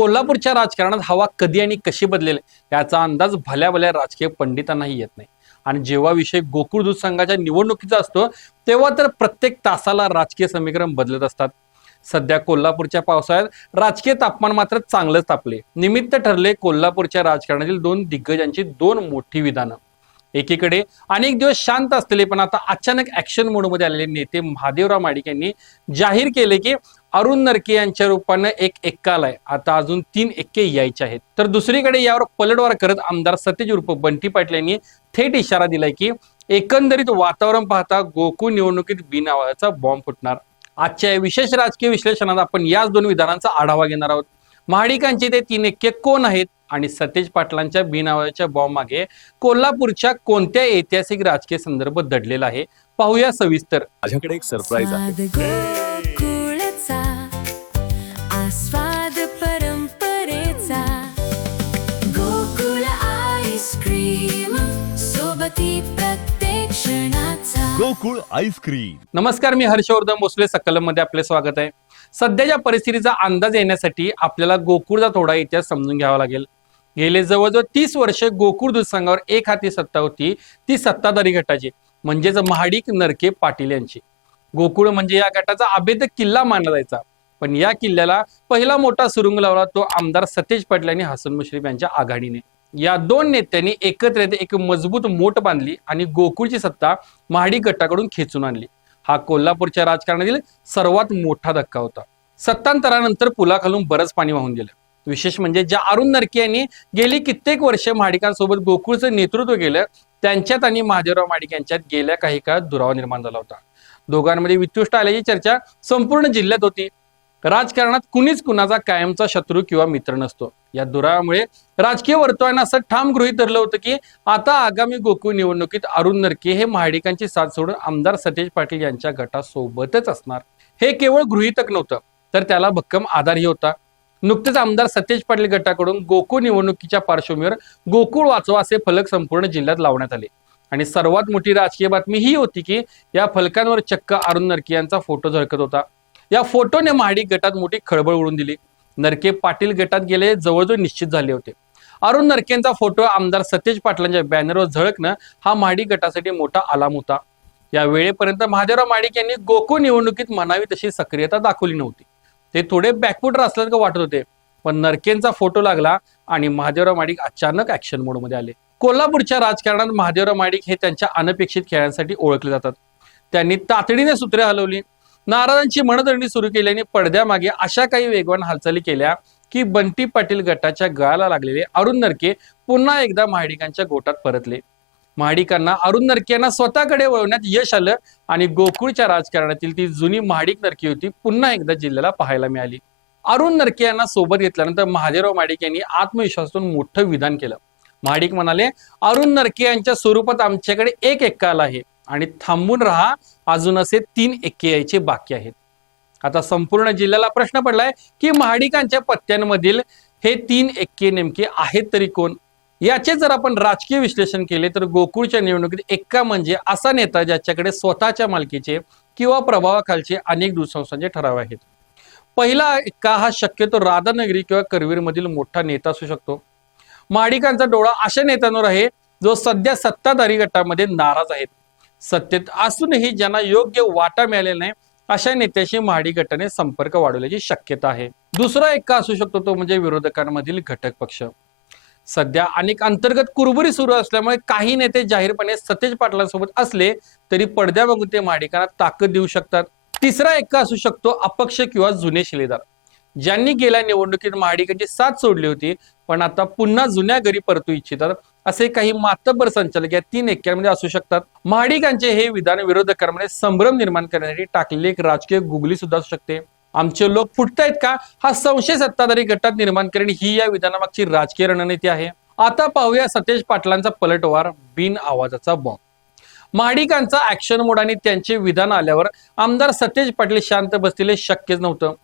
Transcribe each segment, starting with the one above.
कोल्हापूरच्या राजकारणात हवा कधी आणि कशी बदलेल याचा अंदाज भल्या भल्या राजकीय पंडितांनाही येत नाही. आणि जेव्हा विषय गोकुळ दूध संघाच्या निवडणुकीचा असतो तेव्हा तर प्रत्येक तासाला राजकीय समीकरण बदलत असतात. सध्या कोल्हापूरच्या पावसाळ्यात राजकीय तापमान मात्र चांगलंच तापले. निमित्त ठरले कोल्हापूरच्या राजकारणातील दोन दिग्गजांची दोन मोठी विधानं. एकीकडे अनेक दिवस शांत असलेले पण आता अचानक ऍक्शन मोडमध्ये आलेले नेते महादेवराव माडिक यांनी जाहीर केले की अरुण नरके यांच्या रूपानं एक एक्का आलाय, आता अजून 3 एक्के यायचे आहेत. तर दुसरीकडे यावर पलटवार करत आमदार सतेज उर्फ बंटी पाटील यांनी थेट इशारा दिलाय की एकंदरीत वातावरण पाहता गोकुळ निवडणुकीत बिनआवाजाचा बॉम्ब फुटणार. आजच्या या विशेष राजकीय विश्लेषणात आपण याच दोन विधानांचा आढावा घेणार आहोत. महाडिकांचे ते 3 एक्के कोण आहेत आणि सतेज पाटलांच्या बिनआवाजाच्या बॉम्ब मागे कोल्हापूरच्या कोणत्या ऐतिहासिक राजकीय संदर्भ दडलेला आहे, पाहूया सविस्तर. माझ्याकडे एक सरप्राईज आहे. गोकुळचा आस्वाद परंपरेचा गोकुळ आईस्क्रीम सोबती प्रत्येक क्षणाचा गोकुळ आईस्क्रीम. नमस्कार, मी हर्षवर्धन भोसले. सकलम मध्ये आपले स्वागत आहे. सध्याच्या परिस्थितीचा अंदाज येण्यासाठी आपल्याला गोकुळचा थोडा इतिहास समजून घ्यावा लागेल. गेले जवळजवळ 30 वर्षे गोकुळ दूध संघावर एक हाती सत्ता होती, ती सत्ताधारी गटाची म्हणजेच महाडिक नरके पाटील यांची. गोकुळ म्हणजे या गटाचा अभेद्य किल्ला मानला जायचा. पण या किल्ल्याला पहिला मोठा सुरुंग लावला तो आमदार सतेज पाटील आणि हसन मुश्रीफ यांच्या आघाडीने. या दोन नेत्यांनी एकत्र येत एक मजबूत मोठ बांधली आणि गोकुळची सत्ता महाडिक गटाकडून खेचून आणली. हा कोल्हापूरच्या राजकारणातील सर्वात मोठा धक्का होता. सत्तांतरानंतर पुलाखालून बरंच पाणी वाहून गेलं. विशेष म्हणजे ज्या अरुण नरके यांनी गेली कित्येक वर्ष महाडिकांसोबत गोकुळचं नेतृत्व केलं, त्यांच्यात आणि महादेवराव माडिक यांच्यात गेल्या काही काळात दुरावा निर्माण झाला होता. दोघांमध्ये वितुष्ट आल्याची चर्चा संपूर्ण जिल्ह्यात होती. राजकारणात कुणीच कुणाचा कायमचा शत्रू किंवा मित्र नसतो. या दुराव्यामुळे राजकीय वर्तुळानं असं ठाम गृहीत धरलं होतं की आता आगामी गोकुळ निवडणुकीत अरुण नरके हे महाडिकांची साथ सोडून आमदार सतेज पाटील यांच्या गटासोबतच असणार. हे केवळ गृहीतक नव्हतं, तर त्याला भक्कम आधारही होता. नुकतेच आमदार सतेज पाटील गटाकडून गोकुळ निवडणुकीच्या पार्श्वभूमीवर गोकुळ वाचवा असे फलक संपूर्ण जिल्ह्यात लावण्यात आले. आणि सर्वात मोठी राजकीय बातमी ही होती की या फलकांवर चक्क अरुण नरके यांचा फोटो झळकत होता. या फोटोने महाडिक गटात मोठी खळबळ उडून दिली. नरके पाटील गटात गेले जवळजवळ निश्चित झाले होते. अरुण नरकेंचा फोटो आमदार सतेज पाटलांच्या बॅनरवर झळकणं हा महाडिक गटासाठी मोठा आलाम होता. या वेळेपर्यंत महादेवराव माडिक यांनी गोकुळ निवडणुकीत म्हणावी तशी सक्रियता दाखवली नव्हती. ते थोडे बॅकफुटर असल्यासारखं वाटत होते. पण नरकेंचा फोटो लागला आणि महादेवराव माडिक अचानक ऍक्शन मोडमध्ये आले. कोल्हापूरच्या राजकारणात महादेवराव माडिक हे त्यांच्या अनपेक्षित खेळांसाठी ओळखले जातात. त्यांनी तातडीने सूत्रे हलवली, नाराजांची मनधरणी सुरू केली आणि पडद्यामागे अशा काही वेगवान हालचाली केल्या की बंटी पाटील गटाच्या गळाला लागलेले अरुण नरके पुन्हा एकदा महाडिकांच्या गोटात परतले. महाडिकांना अरुण नरके यांना स्वतःकडे वळवण्यात यश आलं आणि गोकुळच्या राजकारणातील ती जुनी महाडिक नरके होती पुन्हा एकदा जिल्ह्याला पाहायला मिळाली. अरुण नरके यांना सोबत घेतल्यानंतर महादेवराव माडिक यांनी आत्मविश्वासातून मोठं विधान केलं. महाडिक म्हणाले, अरुण नरके यांच्या स्वरूपात आमच्याकडे एक एक्का आला आहे आणि थांबून राहा, अजून असे 3 एक्के यायचे बाकी आहेत. आता संपूर्ण जिल्ह्याला प्रश्न पडलाय की महाडिकांच्या पत्त्यांमधील हे 3 एक्के नेमके आहेत तरी कोण. याचे जर आपण राजकीय विश्लेषण केले तर गोकुळच्या निवडणुकीत एक्का म्हणजे असा नेता ज्याच्याकडे स्वतःच्या मालकीचे किंवा प्रभावाखालचे अनेक दूरसंस्थांचे ठराव आहेत. पहिला एक्का हा शक्यतो राधानगरी किंवा करवीर मधील मोठा नेता असू शकतो. महाडिकांचा डोळा अशा नेत्यांवर आहे जो सध्या सत्ताधारी गटामध्ये नाराज आहेत. सत्तेत असूनही ज्यांना योग्य वाटा मिळालेला नाही अशा नेत्याशी महाडिक गटाने संपर्क वाढवण्याची शक्यता आहे. दुसरा एक्का असू शकतो तो म्हणजे विरोधकांमधील घटक पक्ष. सध्या अनेक अंतर्गत कुरबुरी सुरू असल्यामुळे काही नेते जाहीरपणे सतेज पाटलांसोबत असले तरी पडद्यामागून ते महाडिकांना ताकद देऊ शकतात. तिसरा एक्का असू शकतो अपक्ष किंवा जुने शिलेदार, ज्यांनी गेल्या निवडणुकीत महाडिकांची साथ सोडली होती पण आता पुन्हा जुन्या घरी परतू इच्छितात. असे काही मातब्बर संचालक या 3 एक्क्यांमध्ये असू शकतात. महाडिकांचे हे विधान विरोधकांमध्ये संभ्रम निर्माण करण्यासाठी टाकलेली एक राजकीय गुगली सुद्धा असू शकते. आमचे लोक फुटतायत का हा संशय सत्ताधारी गटात निर्माण करणे ही या विधानामागची राजकीय रणनीती आहे. आता पाहूया सतेज पाटलांचा पलटवार, बिन आवाजाचा बॉम्ब. महाडिकांचा ऍक्शन मोड आणि त्यांचे विधान आल्यावर आमदार सतेज पाटील शांत बसलेले शक्यच नव्हतं.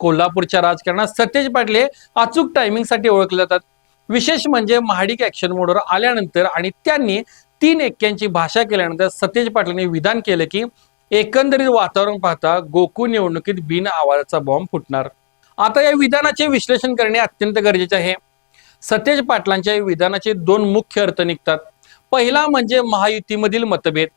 कोल्हापूरच्या राजकारणात सतेज पाटील हे अचूक टायमिंगसाठी ओळखले जातात. विशेष म्हणजे महाडिक ऍक्शन मोडवर आल्यानंतर आणि त्यांनी 3 एक्क्यांची भाषा केल्यानंतर सतेज पाटलांनी विधान केलं की एकंदरीत वातावरण पाहता गोकुळ निवडणुकीत बिन आवाजाचा बॉम्ब फुटणार. आता या विधानाचे विश्लेषण करणे अत्यंत गरजेचे आहे. सतेज पाटलांच्या या विधानाचे दोन मुख्य अर्थ निघतात. पहिला म्हणजे महायुतीमधील मतभेद.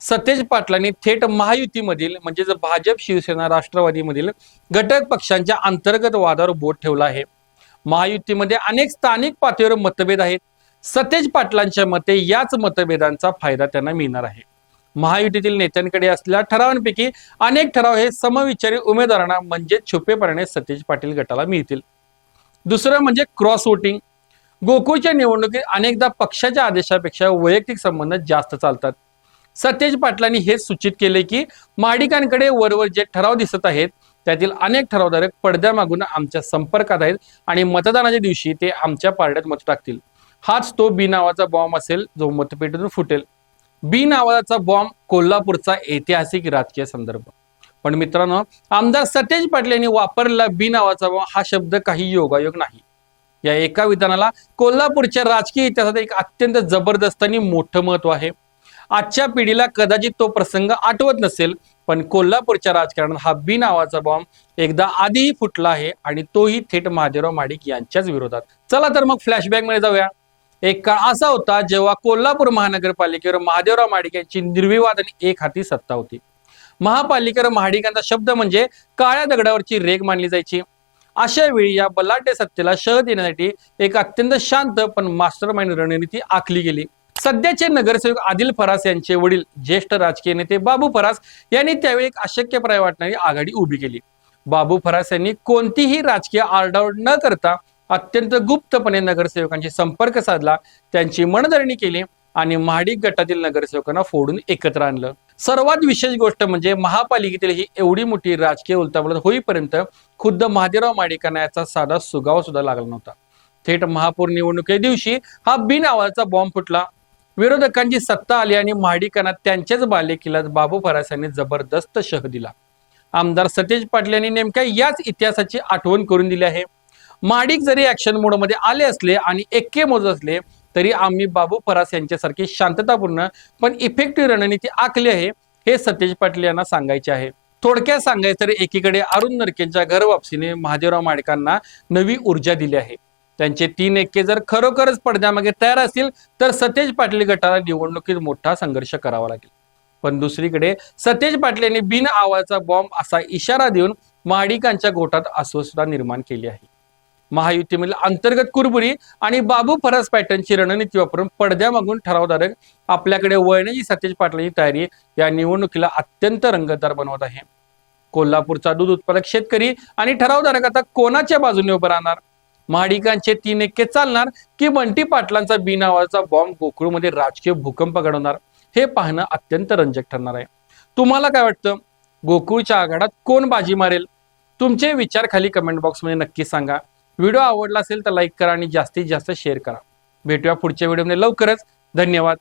सतेज पाटलांनी थेट महायुतीमधील म्हणजेच भाजप, शिवसेना, राष्ट्रवादीमधील घटक पक्षांच्या अंतर्गत वादावर बोट ठेवला आहे. महायुतीमध्ये अनेक स्थानिक पातळीवर मतभेद आहेत. सतेज पाटलांच्या मते याच मतभेदांचा फायदा त्यांना मिळणार आहे. महायुतीतील नेत्यांकडे असलेल्या ठरावांपैकी अनेक ठराव हे समविचारी उमेदवारांना म्हणजे छुपेपणाने सतेज पाटील गटाला मिळतील. दुसरं म्हणजे क्रॉस वोटिंग. गोकुळच्या निवडणुकीत अनेकदा पक्षाच्या आदेशापेक्षा वैयक्तिक संबंध जास्त चालतात. सतेज पाटलांनी हे सूचित केले की महाडिकांकडे वरवर जे ठराव दिसत आहेत त्यातील अनेक ठरावधारक पडद्यामागून आमच्या संपर्कात आहेत आणि मतदानाच्या दिवशी ते आमच्या पारड्यात मत टाकतील. हाच तो बी नावाचा बॉम्ब असेल जो मतपेटीतून फुटेल. बी नावाचा बॉम्ब कोल्हापूरचा ऐतिहासिक राजकीय संदर्भ. पण मित्रांनो, आमदार सतेज पाटील यांनी वापरलेला बी नावाचा बॉम्ब हा शब्द काही योगायोग नाही. या एका विधानाला कोल्हापूरच्या राजकीय इतिहासात एक अत्यंत जबरदस्त आणि मोठं महत्व आहे. आजच्या पिढीला कदाचित तो प्रसंग आठवत नसेल, पण कोल्हापूरच्या राजकारणात हा बी नावाचा बॉम्ब एकदा आधीही फुटला आहे आणि तोही थेट महादेवराव महाडिक यांच्याच विरोधात. चला तर मग फ्लॅशबॅक मध्ये जाऊया. एक काळ असा होता जेव्हा कोल्हापूर महानगरपालिकेवर महादेवराव महाडिक यांची निर्विवाद आणि एक हाती सत्ता होती. महापालिकेवर महाडिकांचा शब्द म्हणजे काळ्या दगडावरची रेघ मानली जायची. अशा वेळी या बलाढ्य सत्तेला शह देण्यासाठी एक अत्यंत शांत पण मास्टरमाइंड रणनीती आखली गेली. सध्याचे नगरसेवक आदिल फरास यांचे वडील ज्येष्ठ राजकीय नेते बाबू फरास यांनी त्यावेळी एक अशक्यप्राय वाटणारी आघाडी उभी केली. बाबू फरास यांनी कोणतीही राजकीय आरडाओरड न करता अत्यंत गुप्तपणे नगरसेवकांशी संपर्क साधला, त्यांची मनधरणी केली आणि महाडिक गटातील नगरसेवकांना फोडून एकत्र आणलं. सर्वात विशेष गोष्ट म्हणजे महापालिकेतील ही एवढी मोठी राजकीय उलथापालथ होईपर्यंत खुद्द महादेवराव महाडिकांना याचा साधा सुगाव सुद्धा लागला नव्हता. थेट महापौर निवडणुकीच्या दिवशी हा बी नावाचा बॉम्ब फुटला. विरोधकांची सत्ता आली आणि महाडिकांना त्यांच्याच बालेकिल्ल्यात बाबू फरास यांनी जबरदस्त शह दिला. आमदार सतेज पाटील यांनी नेमक्या याच इतिहासाची आठवण करून दिली आहे. महाडिक जरी ऍक्शन मोड मध्ये आले असले आणि एक्के मोजत असले तरी आम्ही बाबू फरास यांच्यासारखी शांततापूर्ण पण इफेक्टिव्ह रणनीती आखली आहे हे सतेज पाटील यांना सांगायचे आहे. थोडक्यात सांगायचं तर एकीकडे अरुण नरकेंच्या घर वापसीने महादेवराव महाडिकांना नवी ऊर्जा दिली आहे. त्यांचे 3 एक्के जर खरोखरच पडद्यामागे तयार असतील तर सतेज पाटील गटाला निवडणुकीत मोठा संघर्ष करावा लागेल. पण दुसरीकडे सतेज पाटील यांनी बिन आवाजाचा बॉम्ब असा इशारा देऊन महाडिकांच्या गोटात अस्वस्थता निर्माण केली आहे. महायुतीमधील अंतर्गत कुरबुरी आणि बाबू फरास पॅटर्नची रणनीती वापरून पडद्यामागून ठरावधारक आपल्याकडे वळण्याची सतेज पाटलांची तयारी या निवडणुकीला अत्यंत रंगतदार बनवत आहे. कोल्हापूरचा दूध उत्पादक शेतकरी आणि ठरावधारक आता कोणाच्या बाजूने उभं राहणार? महाडिकांचे 3 एक्के चालणार की बंटी पाटलांचा बिनावाचा बॉम्ब गोकुळमध्ये राजकीय भूकंप घडवणार? हे पाहणं अत्यंत रंजक ठरणार आहे. तुम्हाला काय वाटतं? गोकुळच्या आघाड्यात कोण बाजी मारेल? तुमचे विचार खाली कमेंट बॉक्स मध्ये नक्की सांगा. व्हिडिओ आवडला असेल तर लाईक करा आणि जास्तीत जास्त शेअर करा. भेटूया पुढच्या व्हिडिओमध्ये लवकरच. धन्यवाद.